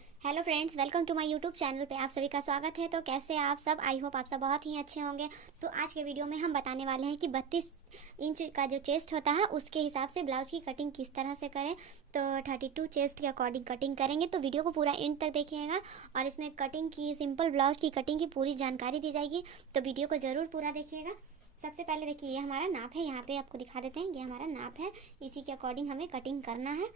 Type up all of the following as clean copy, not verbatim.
Hello friends, welcome to my YouTube channel पे आप सभी का स्वागत है। तो कैसे हैं आप सब? आई होप आप सब बहुत ही अच्छे होंगे। तो आज के वीडियो में हम बताने वाले हैं कि 32 इंच का जो चेस्ट होता है उसके हिसाब से ब्लाउज की कटिंग किस तरह से करें। तो 32 चेस्ट के अकॉर्डिंग कटिंग करेंगे। तो वीडियो को पूरा एंड तक देखिएगा और इसमें कटिंग की, सिंपल ब्लाउज की कटिंग की पूरी जानकारी दी जाएगी। तो वीडियो को ज़रूर पूरा देखिएगा। सबसे पहले देखिए, ये हमारा नाप है। यहाँ पे आपको दिखा देते हैं, ये हमारा नाप है। इसी के अकॉर्डिंग हमें कटिंग करना है।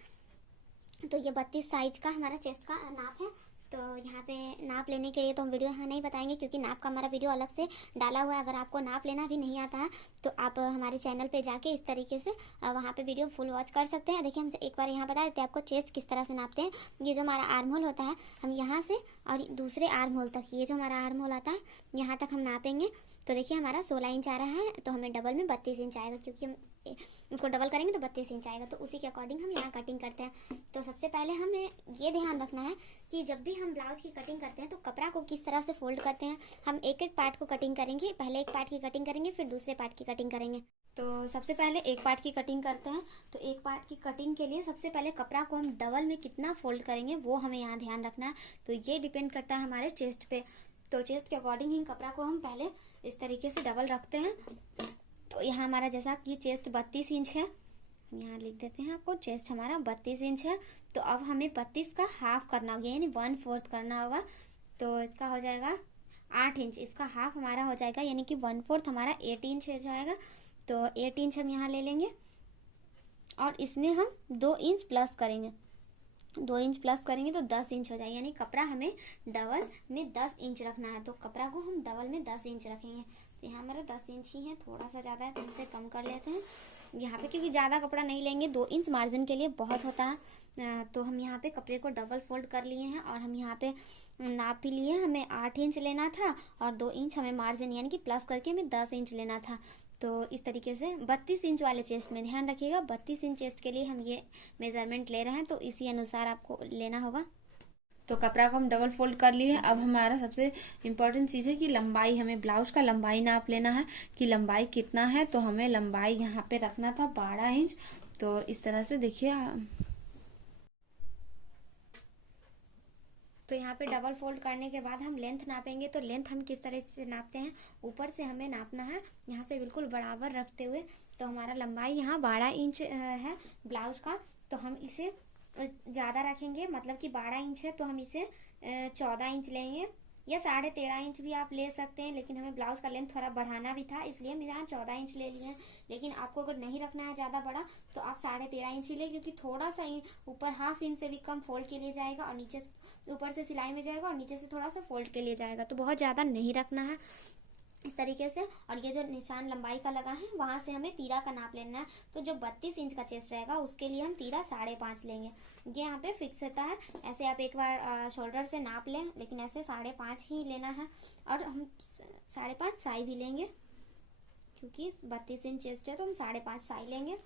तो ये 32 साइज का हमारा चेस्ट का नाप है। तो यहाँ पे नाप लेने के लिए तो हम वीडियो यहाँ नहीं बताएंगे, क्योंकि नाप का हमारा वीडियो अलग से डाला हुआ है। अगर आपको नाप लेना भी नहीं आता है तो आप हमारे चैनल पे जाके इस तरीके से वहाँ पे वीडियो फुल वॉच कर सकते हैं। देखिए, हम एक बार यहाँ बता देते हैं आपको चेस्ट किस तरह से नापते हैं। ये जो हमारा आर्म होल होता है, हम यहाँ से और दूसरे आर्म होल तक, ये जो हमारा आर्म होल आता है यहाँ तक हम नापेंगे। तो देखिए, हमारा 16 इंच आ रहा है, तो हमें डबल में 32 इंच आएगा, क्योंकि हम उसको डबल करेंगे तो 32 इंच आएगा। तो उसी के अकॉर्डिंग हम यहाँ कटिंग करते हैं। तो सबसे पहले हमें ये ध्यान रखना है कि जब भी हम ब्लाउज की कटिंग करते हैं तो कपड़ा को किस तरह से फोल्ड करते हैं। हम एक एक पार्ट को कटिंग करेंगे। पहले एक पार्ट की कटिंग करेंगे, फिर दूसरे पार्ट की कटिंग करेंगे। तो सबसे पहले एक पार्ट की कटिंग करते हैं। तो एक पार्ट की कटिंग के लिए सबसे पहले कपड़ा को हम डबल में कितना फोल्ड करेंगे वो हमें यहाँ ध्यान रखना है। तो ये डिपेंड करता है हमारे चेस्ट पे। तो चेस्ट के अकॉर्डिंग ही कपड़ा को हम पहले इस तरीके से डबल रखते हैं। तो यहाँ हमारा जैसा कि चेस्ट 32 इंच है, यहाँ लिख देते हैं आपको, चेस्ट हमारा 32 इंच है। तो अब हमें 32 का हाफ करना होगा, यानी 1/4 करना होगा। तो इसका हो जाएगा 8 इंच, इसका हाफ हमारा हो जाएगा, यानी कि 1/4 हमारा 8 इंच हो जाएगा। तो 8 इंच हम यहाँ ले लेंगे और इसमें हम 2 इंच प्लस करेंगे। 2 इंच प्लस करेंगे तो 10 इंच हो जाएगा, यानी कपड़ा हमें डबल में 10 इंच रखना है। तो कपड़ा को हम डबल में 10 इंच रखेंगे। तो यहाँ हमारा 10 इंच ही है, थोड़ा सा ज़्यादा है तो इसे कम कर लेते हैं यहाँ पे, क्योंकि ज़्यादा कपड़ा नहीं लेंगे। 2 इंच मार्जिन के लिए बहुत होता है। तो हम यहाँ पे कपड़े को डबल फोल्ड कर लिए हैं और हम यहाँ पे नाप भी लिए। हमें 8 इंच लेना था और 2 इंच हमें मार्जिन यानी कि प्लस करके हमें 10 इंच लेना था। तो इस तरीके से 32 इंच वाले चेस्ट में ध्यान रखिएगा, 32 इंच चेस्ट के लिए हम ये मेज़रमेंट ले रहे हैं, तो इसी अनुसार आपको लेना होगा। तो कपड़ा को हम डबल फोल्ड कर लिए। अब हमारा सबसे इम्पोर्टेंट चीज़ है कि लंबाई, हमें ब्लाउज का लंबाई नाप लेना है कि लंबाई कितना है। तो हमें लंबाई यहाँ पे रखना था 12 इंच। तो इस तरह से देखिए, तो यहाँ पे डबल फोल्ड करने के बाद हम लेंथ नापेंगे। तो लेंथ हम किस तरह से नापते हैं, ऊपर से हमें नापना है, यहाँ से बिल्कुल बराबर रखते हुए। तो हमारा लंबाई यहाँ 12 इंच है ब्लाउज का। तो हम इसे ज़्यादा रखेंगे, मतलब कि 12 इंच है तो हम इसे 14 इंच लेंगे, या 13.5 इंच भी आप ले सकते हैं। लेकिन हमें ब्लाउज का लेंथ थोड़ा बढ़ाना भी था, इसलिए हम यहाँ 14 इंच ले लिए हैं। लेकिन आपको अगर नहीं रखना है ज़्यादा बड़ा तो आप 13.5 इंच ही ले, क्योंकि थोड़ा सा ऊपर हाफ इंच से भी कम फोल्ड के लिए जाएगा और नीचे ऊपर से सिलाई में जाएगा और नीचे से थोड़ा सा फोल्ड के लिए जाएगा। तो बहुत ज़्यादा नहीं रखना है इस तरीके से। और ये जो निशान लंबाई का लगा है वहाँ से हमें तीरा का नाप लेना है। तो जो 32 इंच का चेस्ट रहेगा उसके लिए हम तीरा 5.5 लेंगे। ये यहाँ पे फिक्स होता है। ऐसे आप एक बार शोल्डर से नाप लें, लेकिन ऐसे 5.5 ही लेना है। और हम 5.5 साई भी लेंगे, क्योंकि 32 इंच चेस्ट है तो हम 5.5 साई लेंगे।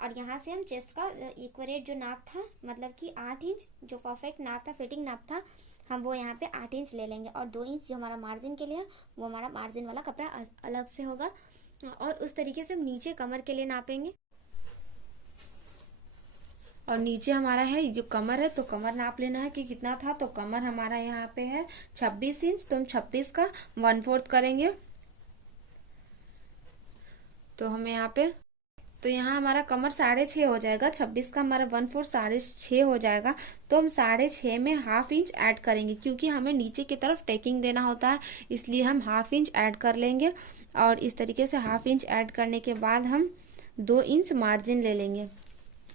और यहाँ से हम चेस्ट का इक्वरेट जो नाप था, मतलब कि 8 इंच जो परफेक्ट नाप था, फिटिंग नाप था, हम वो यहाँ पे 8 इंच ले लेंगे। और 2 इंच जो हमारा मार्जिन के लिए, वो हमारा मार्जिन वाला कपड़ा अलग से होगा। और उस तरीके से हम नीचे कमर के लिए नापेंगे। और नीचे हमारा है जो कमर है, तो कमर नाप लेना है कि कितना था। तो कमर हमारा यहाँ पे है 26 इंच, तो हम 26 का 1/4 करेंगे। तो हमें यहाँ पे, तो यहाँ हमारा कमर 6.5 हो जाएगा, 26 का हमारा 1/4 6.5 हो जाएगा। तो हम 6.5 में हाफ इंच ऐड करेंगे, क्योंकि हमें नीचे की तरफ टेकिंग देना होता है, इसलिए हम हाफ इंच ऐड कर लेंगे। और इस तरीके से हाफ इंच ऐड करने के बाद हम 2 इंच मार्जिन ले लेंगे।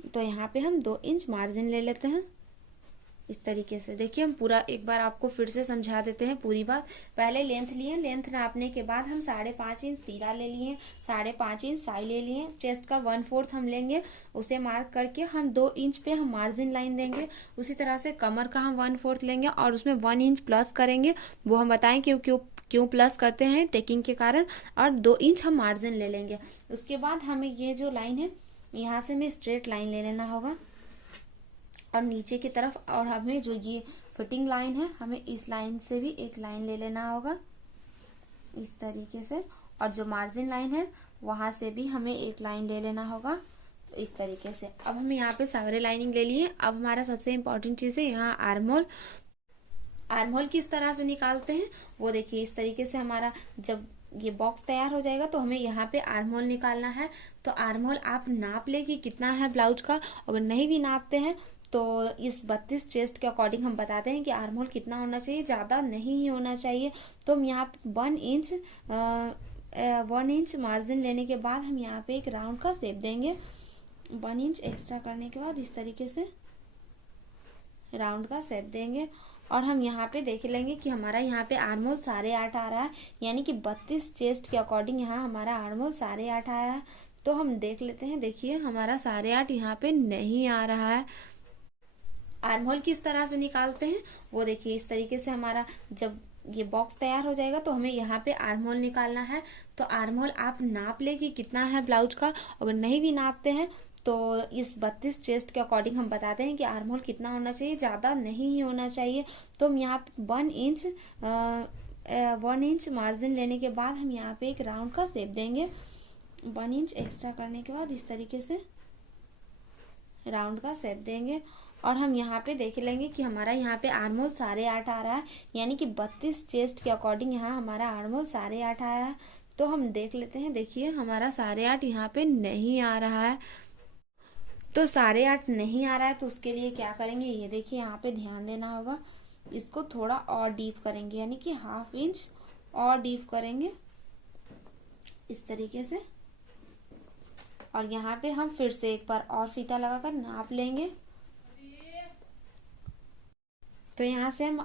तो यहाँ पे हम 2 इंच मार्जिन ले लेते हैं इस तरीके से। देखिए, हम पूरा एक बार आपको फिर से समझा देते हैं पूरी बात। पहले लेंथ लिए, लेंथ नापने के बाद हम 5.5 इंच तीरा ले लिए, 5.5 इंच साई ले लिए, चेस्ट का 1/4 हम लेंगे, उसे मार्क करके हम 2 इंच पे हम मार्जिन लाइन देंगे। उसी तरह से कमर का हम 1/4 लेंगे और उसमें 1 इंच प्लस करेंगे, वो हम बताएं क्यों प्लस करते हैं, टेकिंग के कारण। और 2 इंच हम मार्जिन ले लेंगे। उसके बाद हमें ये जो लाइन है, यहाँ से हमें स्ट्रेट लाइन ले लेना होगा और नीचे की तरफ, और हमें जो ये फिटिंग लाइन है, हमें इस लाइन से भी एक लाइन ले लेना होगा इस तरीके से। और जो मार्जिन लाइन है वहां से भी हमें एक लाइन ले लेना होगा, तो इस तरीके से। अब हम यहाँ पे सारे लाइनिंग ले लिए। अब हमारा सबसे इम्पोर्टेंट चीज़ है यहाँ आर्म होल। आर्म होल किस तरह से निकालते हैं वो देखिए। इस तरीके से हमारा जब ये बॉक्स तैयार हो जाएगा तो हमें यहाँ पे आर्म होल निकालना है। तो आर्म होल आप नाप ले कि कितना है ब्लाउज का। अगर नहीं भी नापते हैं तो इस 32 चेस्ट के अकॉर्डिंग हम बताते हैं कि आर्म होल कितना होना चाहिए, ज़्यादा नहीं ही होना चाहिए। तो हम यहाँ 1 इंच मार्जिन लेने के बाद हम यहाँ पे एक राउंड का शेप देंगे। 1 इंच एक्स्ट्रा करने के बाद इस तरीके से राउंड का शेप देंगे। और हम यहाँ पे देख लेंगे कि हमारा यहाँ पे आर्म होल 8.5 आ रहा है, यानी कि 32 चेस्ट के अकॉर्डिंग यहाँ हमारा आर्म होल 8.5 आया है। तो हम देख लेते हैं, देखिए हमारा 8.5 यहाँ पे नहीं आ रहा है। आर्म होल किस तरह से निकालते हैं वो देखिए। इस तरीके से हमारा जब ये बॉक्स तैयार हो जाएगा तो हमें यहाँ पे आर्म होल निकालना है। तो आर्म होल आप नाप ले कि कितना है ब्लाउज का। अगर नहीं भी नापते हैं तो इस 32 चेस्ट के अकॉर्डिंग हम बताते हैं कि आर्म होल कितना होना चाहिए, ज़्यादा नहीं ही होना चाहिए। तो हम यहाँ 1 इंच मार्जिन लेने के बाद हम यहाँ पे एक राउंड का शेप देंगे। 1 इंच एक्स्ट्रा करने के बाद इस तरीके से राउंड का शेप देंगे। और हम यहाँ पे देख लेंगे कि हमारा यहाँ पे आर्म होल 8.5 आ रहा है, यानी कि 32 चेस्ट के अकॉर्डिंग यहाँ हमारा आर्म होल 8.5 आया है। तो हम देख लेते हैं, देखिए हमारा 8.5 यहाँ पे नहीं आ रहा है। तो 8.5 नहीं आ रहा है तो उसके लिए क्या करेंगे, ये देखिए यहाँ पे ध्यान देना होगा। इसको थोड़ा और डीप करेंगे, यानी कि 1/2 इंच और डीप करेंगे इस तरीके से। और यहाँ पे हम फिर से एक बार और फीता लगाकर नाप लेंगे। तो यहाँ से हम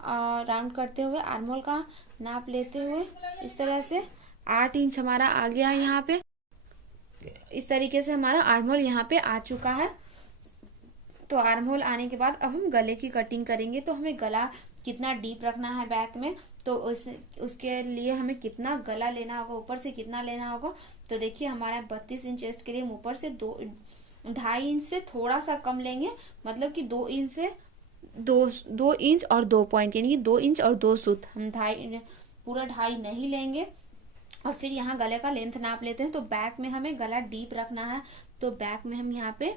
राउंड करते हुए आर्म होल का नाप लेते हुए इस तरह से 8 इंच हमारा आ गया है। यहाँ पे इस तरीके से हमारा आर्म होल यहाँ पे आ चुका है। तो आर्म होल आने के बाद अब हम गले की कटिंग करेंगे। तो हमें गला कितना डीप रखना है बैक में, तो उसके लिए हमें कितना गला लेना होगा, ऊपर से कितना लेना होगा। तो देखिए हमारा 32 इंच चेस्ट के लिए हम ऊपर से 2.5 इंच से थोड़ा सा कम लेंगे, मतलब कि 2 इंच से 2 इंच और 2 पॉइंट, यानी कि 2 इंच और 2 सूत। हम पूरा 2.5 नहीं लेंगे। और फिर यहाँ गले का लेंथ नाप लेते हैं। तो बैक में हमें गला डीप रखना है। तो बैक में हम यहाँ पे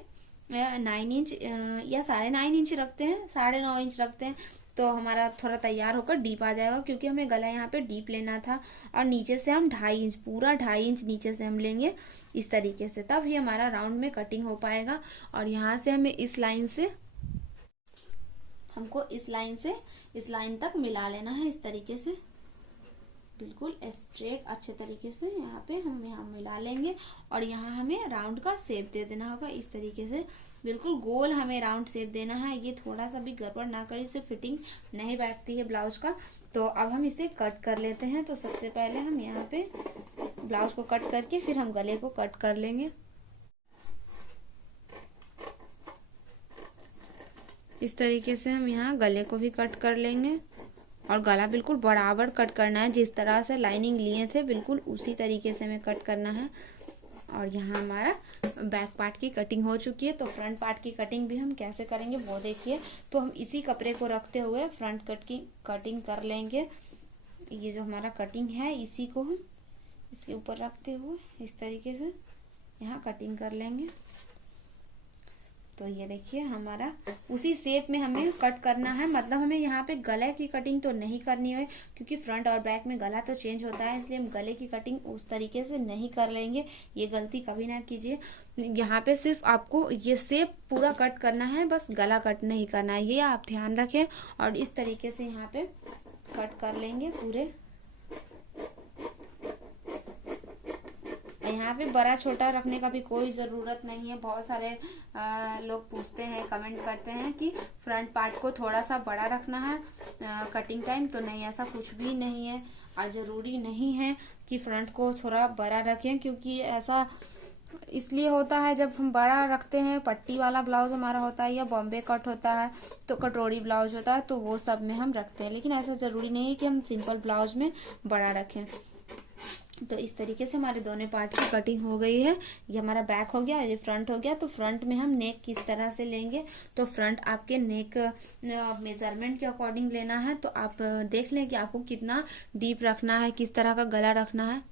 9 इंच या 9.5 इंच रखते हैं, 9.5 इंच रखते हैं। तो हमारा थोड़ा तैयार होकर डीप आ जाएगा, क्योंकि हमें गला यहाँ पे डीप लेना था। और नीचे से हम 2.5 इंच, पूरा 2.5 इंच नीचे से हम लेंगे इस तरीके से, तब ही हमारा राउंड में कटिंग हो पाएगा। और यहाँ से हमें इस लाइन तक मिला लेना है इस तरीके से, बिल्कुल स्ट्रेट अच्छे तरीके से यहाँ पे हम मिला लेंगे। और यहाँ हमें राउंड का शेप दे देना होगा इस तरीके से, बिल्कुल गोल हमें राउंड शेप देना है। ये थोड़ा सा भी गड़बड़ ना करें, इससे फिटिंग नहीं बैठती है ब्लाउज का। तो अब हम इसे कट कर लेते हैं। तो सबसे पहले हम यहाँ पे ब्लाउज को कट करके फिर हम गले को कट कर लेंगे। इस तरीके से हम यहाँ गले को भी कट कर लेंगे। और गला बिल्कुल बराबर कट करना है, जिस तरह से लाइनिंग लिए थे बिल्कुल उसी तरीके से हमें कट करना है। और यहाँ हमारा बैक पार्ट की कटिंग हो चुकी है। तो फ्रंट पार्ट की कटिंग भी हम कैसे करेंगे वो देखिए। तो हम इसी कपड़े को रखते हुए फ्रंट कट की कटिंग कर लेंगे। ये जो हमारा कटिंग है इसी को हम इसके ऊपर रखते हुए इस तरीके से यहाँ कटिंग कर लेंगे। तो ये देखिए हमारा उसी शेप में हमें कट करना है, मतलब हमें यहाँ पे गले की कटिंग तो नहीं करनी है, क्योंकि फ्रंट और बैक में गला तो चेंज होता है, इसलिए हम गले की कटिंग उस तरीके से नहीं कर लेंगे। ये गलती कभी ना कीजिए। यहाँ पे सिर्फ आपको ये शेप पूरा कट करना है, बस गला कट नहीं करना है, ये आप ध्यान रखें। और इस तरीके से यहाँ पे कट कर लेंगे पूरे। यहाँ पे बड़ा छोटा रखने का भी कोई ज़रूरत नहीं है। बहुत सारे लोग पूछते हैं, कमेंट करते हैं कि फ्रंट पार्ट को थोड़ा सा बड़ा रखना है कटिंग टाइम। तो नहीं, ऐसा कुछ भी नहीं है और ज़रूरी नहीं है कि फ्रंट को थोड़ा बड़ा रखें, क्योंकि ऐसा इसलिए होता है जब हम बड़ा रखते हैं, पट्टी वाला ब्लाउज हमारा होता है या बॉम्बे कट होता है, तो कटोरी ब्लाउज होता है, तो वो सब में हम रखते हैं। लेकिन ऐसा ज़रूरी नहीं है कि हम सिंपल ब्लाउज में बड़ा रखें। तो इस तरीके से हमारे दोनों पार्ट की कटिंग हो गई है। ये हमारा बैक हो गया, ये फ्रंट हो गया। तो फ्रंट में हम नेक किस तरह से लेंगे, तो फ्रंट आपके नेक मेजरमेंट के अकॉर्डिंग लेना है। तो आप देख लें कि आपको कितना डीप रखना है, किस तरह का गला रखना है।